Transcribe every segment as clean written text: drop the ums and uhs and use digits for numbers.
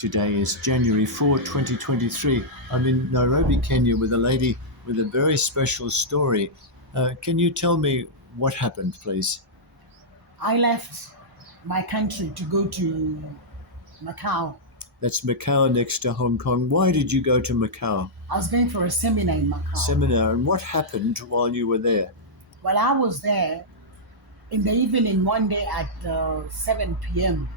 Today is January 4, 2023. I'm in Nairobi, Kenya, with a lady with a very special story. Can you tell me what happened, please? I left my country to go to Macau. That's Macau next to Hong Kong. Why did you go to Macau? I was going for a seminar in Macau. Seminar, and what happened while you were there? While I was there, in the evening one day at 7 p.m.,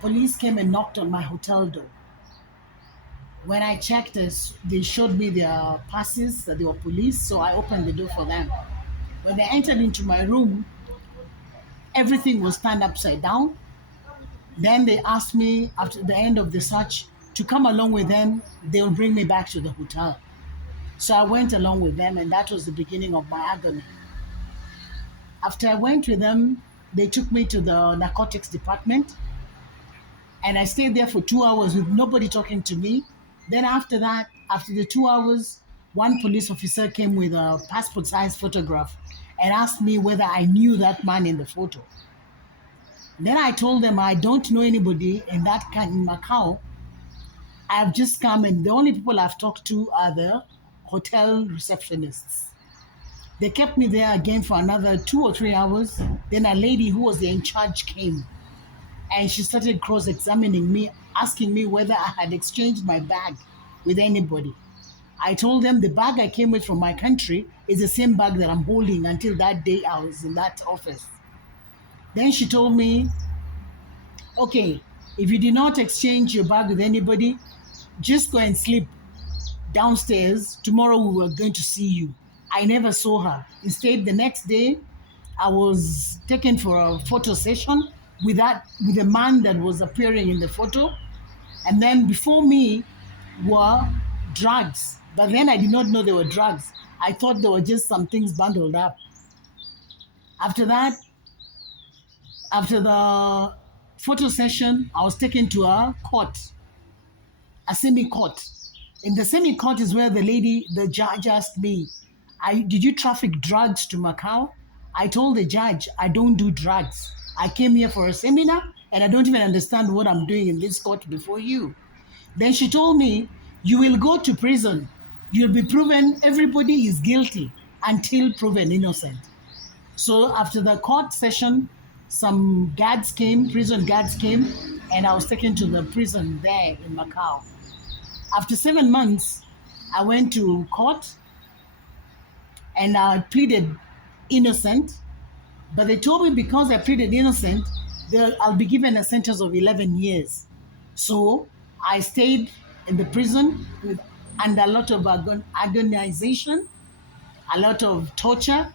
police came and knocked on my hotel door. When I checked this, they showed me their passes that they were police, so I opened the door for them. When they entered into my room, everything was turned upside down. Then they asked me after the end of the search to come along with them. They'll bring me back to the hotel. So I went along with them, and that was the beginning of my agony. After I went with them, they took me to the narcotics department, and I stayed there for 2 hours with nobody talking to me. Then after that, after the 2 hours, one police officer came with a passport size photograph and asked me whether I knew that man in the photo. Then I told them I don't know anybody in Macau. I've just come, and the only people I've talked to are the hotel receptionists. They kept me there again for another 2 or 3 hours. Then a lady who was in charge came, and she started cross-examining me, asking me whether I had exchanged my bag with anybody. I told them the bag I came with from my country is the same bag that I'm holding until that day I was in that office. Then she told me, okay, if you did not exchange your bag with anybody, just go and sleep downstairs. Tomorrow we were going to see you. I never saw her. Instead, the next day, I was taken for a photo session with a man that was appearing in the photo. And then before me were drugs. But then I did not know they were drugs. I thought they were just some things bundled up. After that, after the photo session, I was taken to a court, a semi-court. In the semi-court is where the judge asked me, did you traffic drugs to Macau? I told the judge, I don't do drugs. I came here for a seminar, and I don't even understand what I'm doing in this court before you. Then she told me, you will go to prison. You'll be proven everybody is guilty until proven innocent. So after the court session, some guards came, prison guards came, and I was taken to the prison there in Macau. After 7 months, I went to court and I pleaded innocent. But they told me because I pleaded innocent, I'll be given a sentence of 11 years. So I stayed in the prison under a lot of agonization, a lot of torture,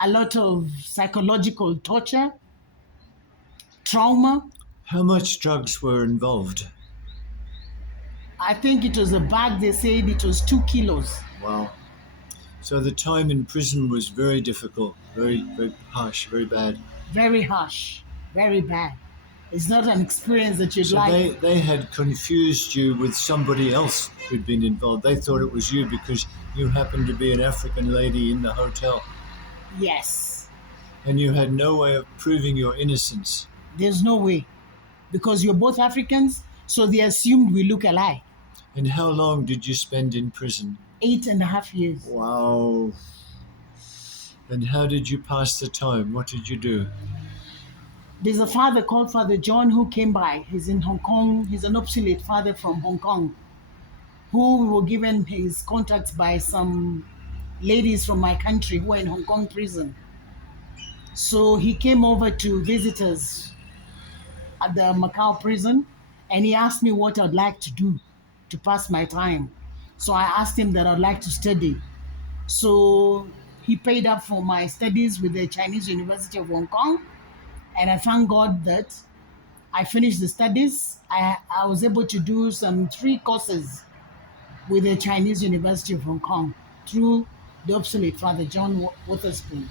a lot of psychological torture, trauma. How much drugs were involved? I think it was a bag, they said it was 2 kilos. Wow. So the time in prison was very difficult, very, very harsh, very bad. Very harsh, very bad. It's not an experience that you'd So like. they had confused you with somebody else who'd been involved. They thought it was you because you happened to be an African lady in the hotel. Yes, And you had no way of proving your innocence. there's no way. Because you're both Africans, so they assumed we look alike. And how long did you spend in prison? 8.5 years. Wow. And how did you pass the time? What did you do? There's a father called Father John who came by. He's in Hong Kong. He's an obsolete father from Hong Kong who were given his contacts by some ladies from my country who were in Hong Kong prison. So he came over to visit us at the Macau prison, and he asked me what I'd like to do to pass my time. So I asked him that I'd like to study. So he paid up for my studies with the Chinese University of Hong Kong, and I thank God that I finished the studies. I was able to do some 3 courses with the Chinese University of Hong Kong through the obsolete Father John Witherspoon.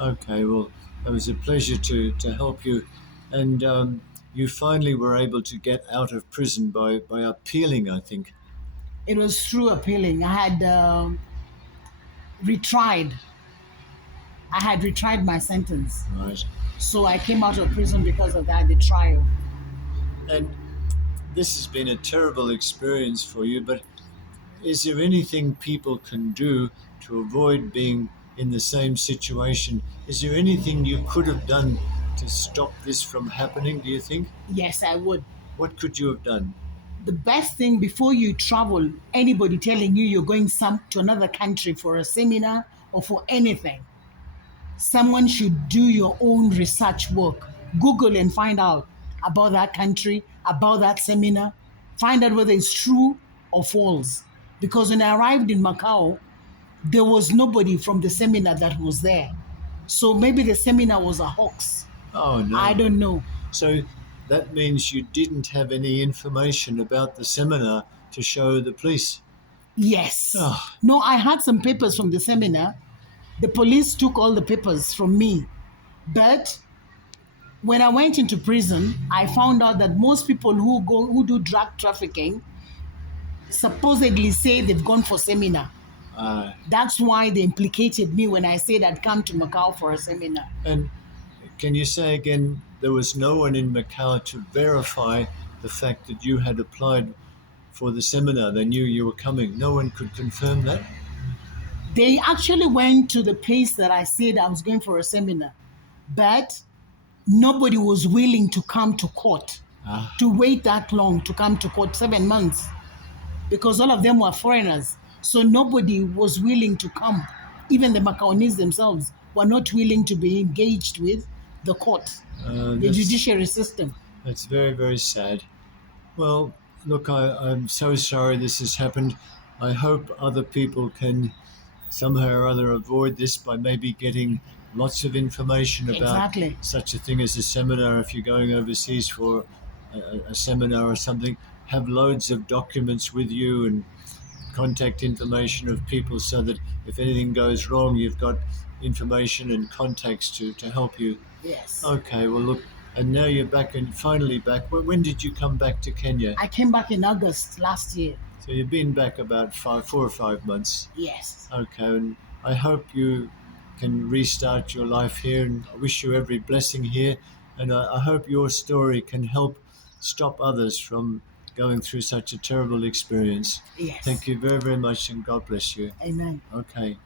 Okay, well, it was a pleasure to help you. And you finally were able to get out of prison by appealing, I think. It was through appealing. Retried. I had retried my sentence. Right. So I came out of prison because of that, the trial. And this has been a terrible experience for you, but is there anything people can do to avoid being in the same situation? Is there anything you could have done to stop this from happening, do you think? Yes, I would. What could you have done? The best thing before you travel, anybody telling you you're going to another country for a seminar or for anything, someone should do your own research work. Google and find out about that country, about that seminar, find out whether it's true or false. Because when I arrived in Macau, there was nobody from the seminar that was there. So maybe the seminar was a hoax. Oh, I no. don't know. So that means you didn't have any information about the seminar to show the police. Yes. Oh, No, I had some papers from the seminar. The police took all the papers from me. But when I went into prison, I found out that most people who do drug trafficking supposedly say they've gone for seminar. uh, That's why they implicated me when I said I'd come to Macau for a seminar. and can you say again, there was no one in Macau to verify the fact that you had applied for the seminar? They knew you were coming. No one could confirm that? They actually went to the place that I said I was going for a seminar, but nobody was willing to come to court, Ah, to wait that long to come to court, 7 months, because all of them were foreigners. So nobody was willing to come. Even the Macaonese themselves were not willing to be engaged with the court, the that's judiciary system. very, very sad. Well, look, I'm so sorry this has happened. I hope other people can somehow or other avoid this by maybe getting lots of information about Exactly. such a thing as a seminar. If you're going overseas for a seminar or something, have loads of documents with you and contact information of people so that if anything goes wrong, you've got information and contacts to help you. Yes. Okay, well, look, and now you're back and finally back. When did you come back to Kenya? I came back in August last year. So you've been back about 4 or 5 months. Yes. Okay, and I hope you can restart your life here, and I wish you every blessing here. And I hope your story can help stop others from going through such a terrible experience. Yes. Thank you very, very much, and God bless you. Amen. Okay.